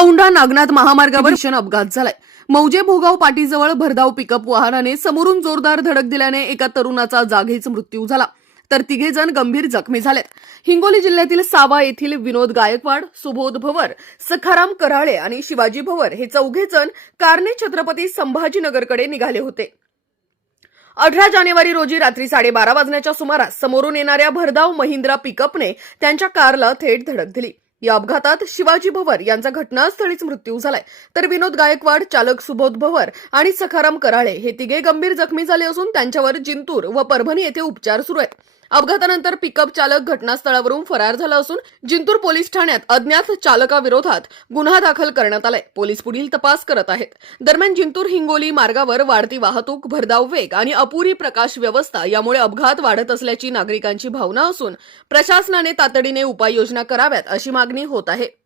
औंढा नागनाथ महामार्गावर भीषण अपघात झालाय. मौजे भोगाव पाटीजवळ भरधाव पिकअप वाहनाने समोरून जोरदार धडक दिल्याने एका तरुणाचा जागीच मृत्यू झाला. तर तिघे जण गंभीर जखमी झालेत. हिंगोली जिल्ह्यातील सावा येथील विनोद गायकवाड सुबोध भवर सखाराम कराळे आणि शिवाजी भवर हे चौघे जण कारने छत्रपती संभाजीनगरकडे निघाले होते. अठरा जानेवारी रोजी रात्री साडेबारा वाजण्याच्या सुमारास समोरून येणाऱ्या भरधाव महिंद्रा पिकअपने त्यांच्या कारला थेट धडक दिली. या अपघातात शिवाजी भवर यांचा घटनास्थळीच मृत्यू झालाय. तर विनोद गायकवाड चालक सुबोध भवर आणि सखाराम कराळे हे तिघे गंभीर जखमी झाले असून त्यांच्यावर जिंतूर व परभणी येथे उपचार सुरू आहेत. अपघातानंतर पिकअप चालक घटनास्थळावरून फरार झाला असून जिंतूर पोलीस ठाण्यात अज्ञात चालकाविरोधात गुन्हा दाखल करण्यात आलाय. पोलीस पुढील तपास करत आहेत. दरम्यान जिंतूर हिंगोली मार्गावर वाढती वाहतूक भरधाव वेग आणि अपुरी प्रकाश व्यवस्था यामुळे अपघात वाढत असल्याची नागरिकांची भावना असून प्रशासनाने तातडीने उपाययोजना कराव्यात अशी मागणी होत आहे.